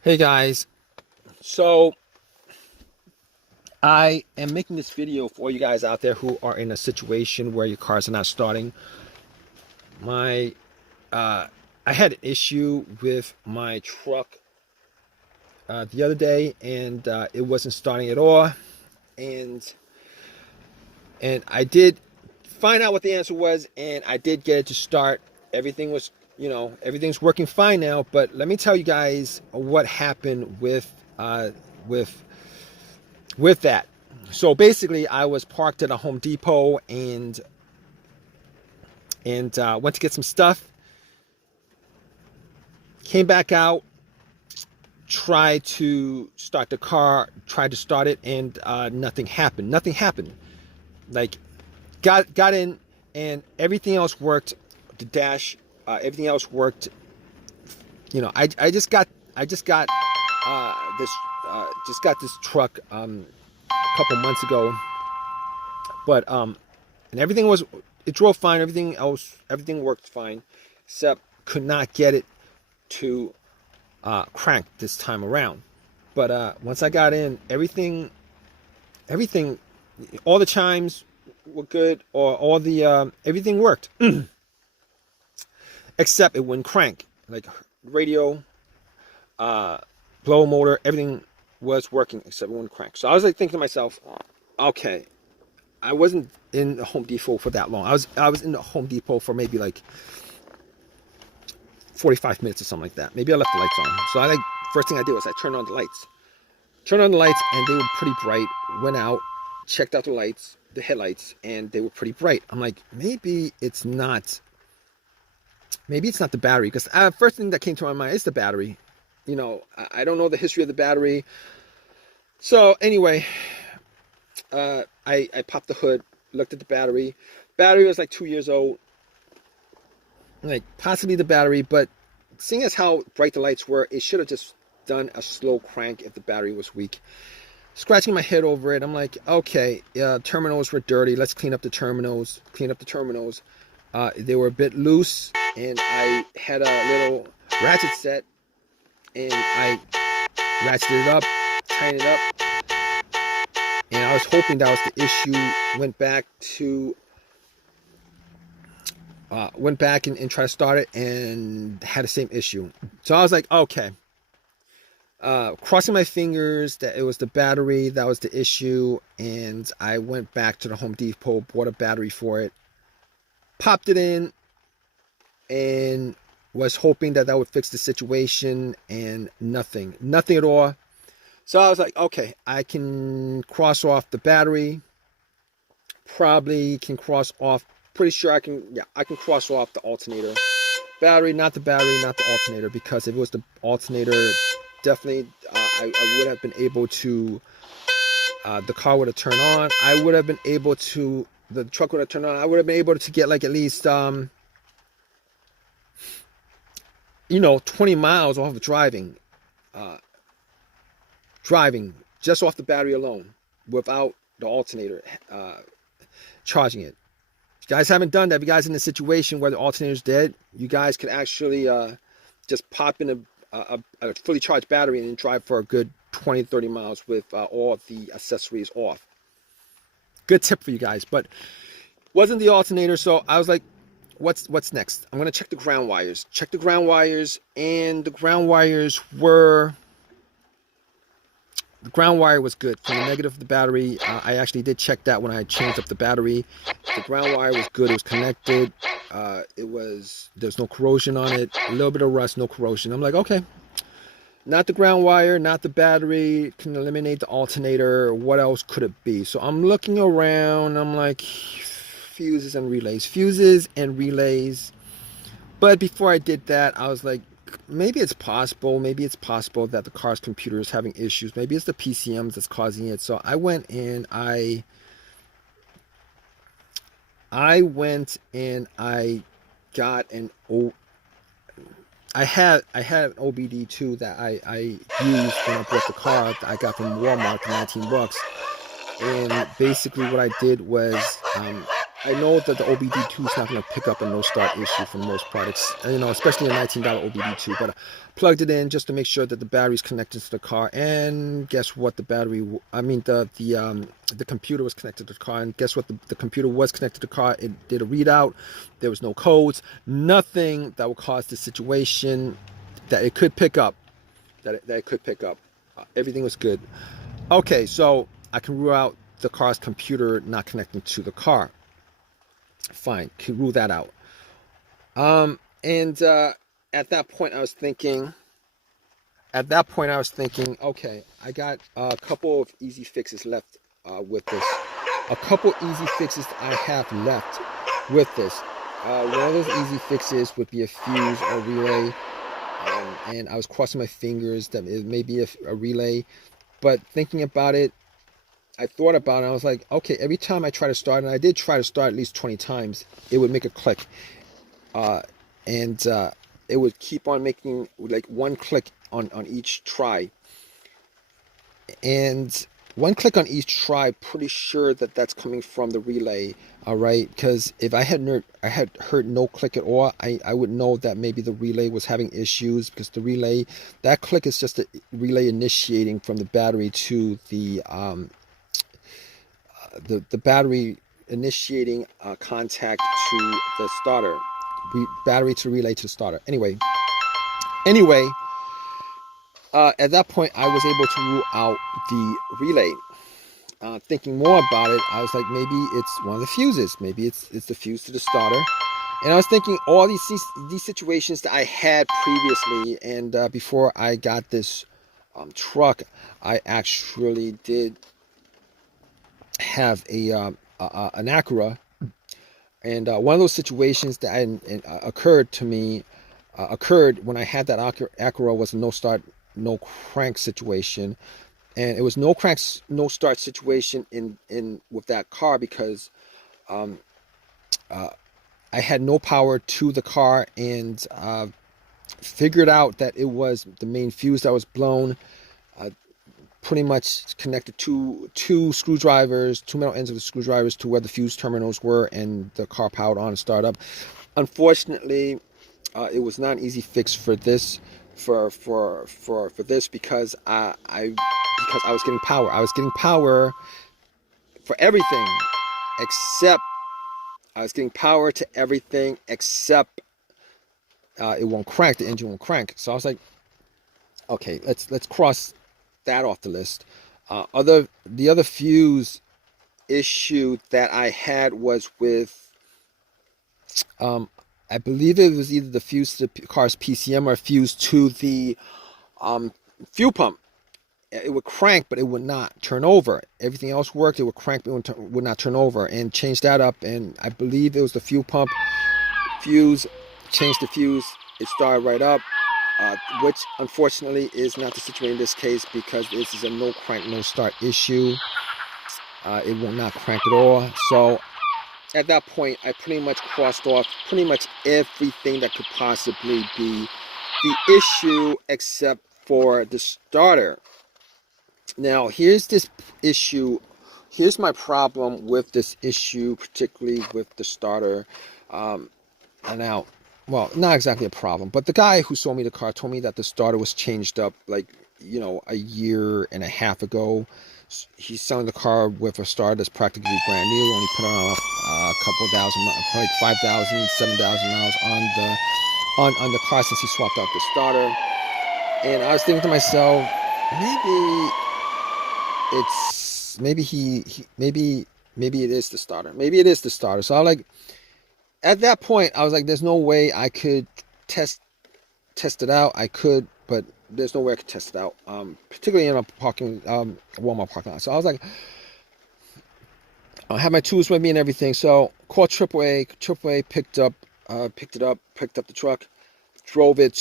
Hey guys, so I am making this video for all you guys out there who are in a situation where your cars are not starting. My I had an issue with my truck the other day, and it wasn't starting at all. And I did find out what the answer was, and I did get it to start. Everything was, everything's working fine now. But let me tell you guys what happened with with that. So basically, I was parked at a Home Depot and went to get some stuff. Came back out, tried to start the car, tried to start it, and nothing happened. Nothing happened. Like got in, and everything else worked. The dash, everything else worked. I just got this truck a couple months ago, but and it drove fine. Everything worked fine, except could not get it to crank this time around. But once I got in, everything, all the chimes were good, or all the everything worked, except it wouldn't crank. Like radio, blower motor, everything was working except it wouldn't crank. So I was like thinking to myself, okay, I wasn't in the Home Depot for that long. I was in the Home Depot for maybe like 45 minutes or something like that. Maybe I left the lights on. So first thing I did was I turned on the lights. And they were pretty bright. Went out, checked out the headlights, and they were pretty bright. I'm like, maybe it's not the battery, because first thing that came to my mind is the battery. I don't know the history of the battery. So anyway, I popped the hood, looked at the battery. Battery was like 2 years old. Like possibly the battery, but seeing as how bright the lights were, it should have just done a slow crank if the battery was weak. Scratching my head over it, I'm like, okay, terminals were dirty. Let's clean up the terminals. They were a bit loose, and I had a little ratchet set, and I ratcheted it up, tightened it up, and I was hoping that was the issue. Went back and tried to start it, and had the same issue. So I was like, okay. Crossing my fingers that it was the battery that was the issue, and I went back to the Home Depot, bought a battery for it, popped it in, and was hoping that would fix the situation, and nothing at all. So I was like, okay, I can cross off the battery, probably can cross off, pretty sure I can cross off the alternator. Battery, not the alternator, because if it was the alternator, definitely I would have been able to, the car would have turned on. The truck would have turned on. I would have been able to get like at least 20 miles off of driving just off the battery alone, without the alternator charging it. If you guys haven't done that, if you guys are in a situation where the alternator's dead, you guys could actually just pop in a fully charged battery and drive for a good 20-30 miles with all the accessories off. Good tip for you guys. But wasn't the alternator, so I was like, what's next? I'm going to check the ground wires. And the ground wire was good. From the negative of the battery, I actually did check that when I changed up the battery. The ground wire was good. It was connected. There's no corrosion on it. A little bit of rust, no corrosion. I'm like, okay. Not the ground wire, not the battery. Can eliminate the alternator. What else could it be? So I'm looking around. I'm like, fuses and relays. But before I did that, I was like, maybe it's possible that the car's computer is having issues. Maybe it's the PCMs that's causing it. So I went and I got I had an OBD2 that I used when I bought the car that I got from Walmart for $19. And basically what I did was I know that the OBD2 is not going to pick up a no start issue for the most products, especially a $19 OBD2. But I plugged it in just to make sure that the battery's connected to the car. And guess what? The computer was connected to the car. And guess what? The computer was connected to the car. It did a readout. There was no codes, nothing that would cause the situation that it could pick up. That it could pick up. Everything was good. Okay, so I can rule out the car's computer not connecting to the car. Fine, can rule that out. And at that point I was thinking, okay, I got a couple of easy fixes left with this. A couple easy fixes I have left with this. One of those easy fixes would be a fuse or relay. And I was crossing my fingers that it may be a relay. But thinking about it, I thought about it. I was like, okay, every time I try to start, and I did try to start at least 20 times, it would make a click. And it would keep on making like one click on each try. And one click on each try, pretty sure that that's coming from the relay, all right? Because if I had heard no click at all, I would know that maybe the relay was having issues, because the relay, that click is just a relay initiating from the battery to the battery initiating contact to the starter, battery to relay to the starter. Anyway, at that point, I was able to rule out the relay. Thinking more about it, I was like, maybe it's one of the fuses. Maybe it's the fuse to the starter. And I was thinking all these situations that I had previously, and before I got this truck, I actually did have an Acura, and one of those situations that occurred to me occurred when I had that Acura was a no start, no crank situation, and it was no crank, no start situation in with that car because I had no power to the car, and figured out that it was the main fuse that was blown. Pretty much connected two screwdrivers, two metal ends of the screwdrivers to where the fuse terminals were, and the car powered on and started up. Unfortunately, it was not an easy fix for this, for this, because I was getting power. I was getting power for everything except it won't crank. The engine won't crank. So I was like, okay, let's cross that off the list. The other fuse issue that I had was with I believe it was either the fuse to the car's PCM or a fuse to the fuel pump. It would crank, but it would not turn over. Everything else worked. It would crank, but it would not turn over. And changed that up, and I believe it was the fuel pump fuse. Changed the fuse. It started right up. Which unfortunately is not the situation in this case, because this is a no crank, no start issue. It will not crank at all. So at that point, I pretty much crossed off pretty much everything that could possibly be the issue except for the starter. Now, here's this issue. Here's my problem with this issue, particularly with the starter. Now, well, not exactly a problem, but the guy who sold me the car told me that the starter was changed up like, a year and a half ago. He's selling the car with a starter that's practically brand new. Only put on a couple thousand, like 5,000, 7,000 miles on the car since he swapped out the starter. And I was thinking to myself, maybe it is the starter. Maybe it is the starter. So I was like, at that point, I was like, there's no way I could test it out. I could, but there's no way I could test it out, particularly in a Walmart parking lot. So I was like, I had my tools with me and everything. So called AAA. AAA picked up the truck, drove it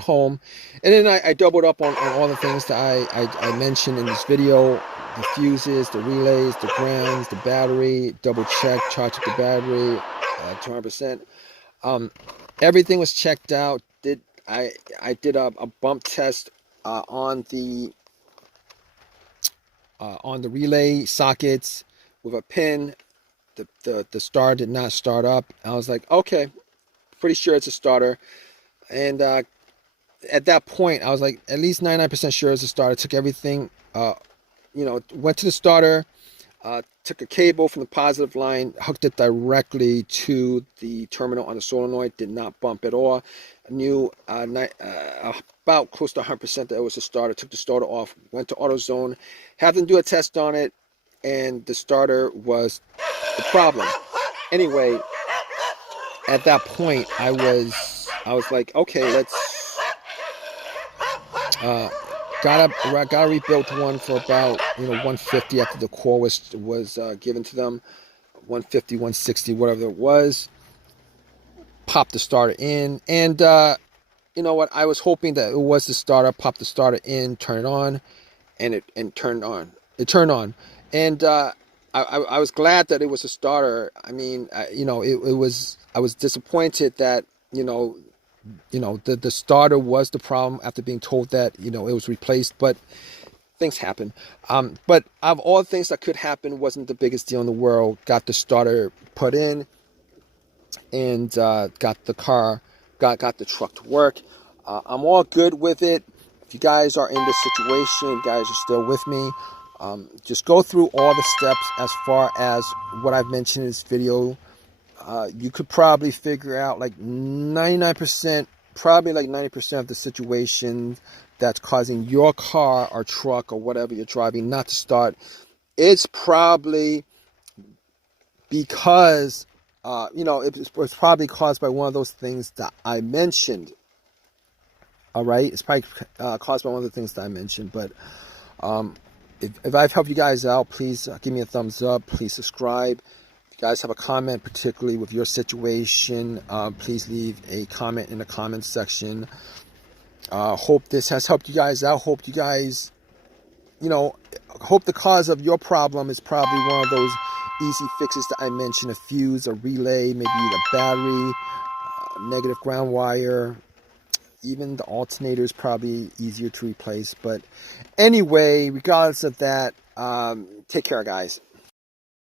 home, and then I doubled up on all the things that I mentioned in this video: the fuses, the relays, the grounds, the battery. Double check, charged up the battery, 200%. Everything was checked out. I did a bump test on the on the relay sockets with a pin. The starter did not start up. I was like, okay, pretty sure it's a starter. And at that point, I was like, at least 99% sure it's a starter. Took everything, went to the starter, took a cable from the positive line, hooked it directly to the terminal on the solenoid, did not bump at all. I knew about close to 100% that it was a starter. Took the starter off, went to AutoZone, had them do a test on it, and the starter was the problem. Anyway, at that point, I was like, okay, let's gotta rebuild one for about 150 after the core was given to them, 150, 160, whatever it was. Pop the starter in, and you know what? I was hoping that it was the starter. Pop the starter in, turn it on, and it turned on. It turned on, and I was glad that it was a starter. I mean, it was. I was disappointed that the starter was the problem after being told that it was replaced, but things happen. But of all things that could happen, wasn't the biggest deal in the world. Got the starter put in, and got the truck to work. I'm all good with it. If you guys are in this situation, you guys are still with me, just go through all the steps as far as what I've mentioned in this video. You could probably figure out like 99%, probably like 90% of the situation that's causing your car or truck or whatever you're driving not to start. It's probably because it's probably caused by one of those things that I mentioned. All right, it's probably caused by one of the things that I mentioned. But if I've helped you guys out, please give me a thumbs up. Please subscribe. If you guys have a comment, particularly with your situation, please leave a comment in the comments section. Hope this has helped you guys out. Hope you guys, hope the cause of your problem is probably one of those easy fixes that I mentioned: a fuse, a relay, maybe the battery, negative ground wire. Even the alternator is probably easier to replace. But anyway, regardless of that, take care, guys.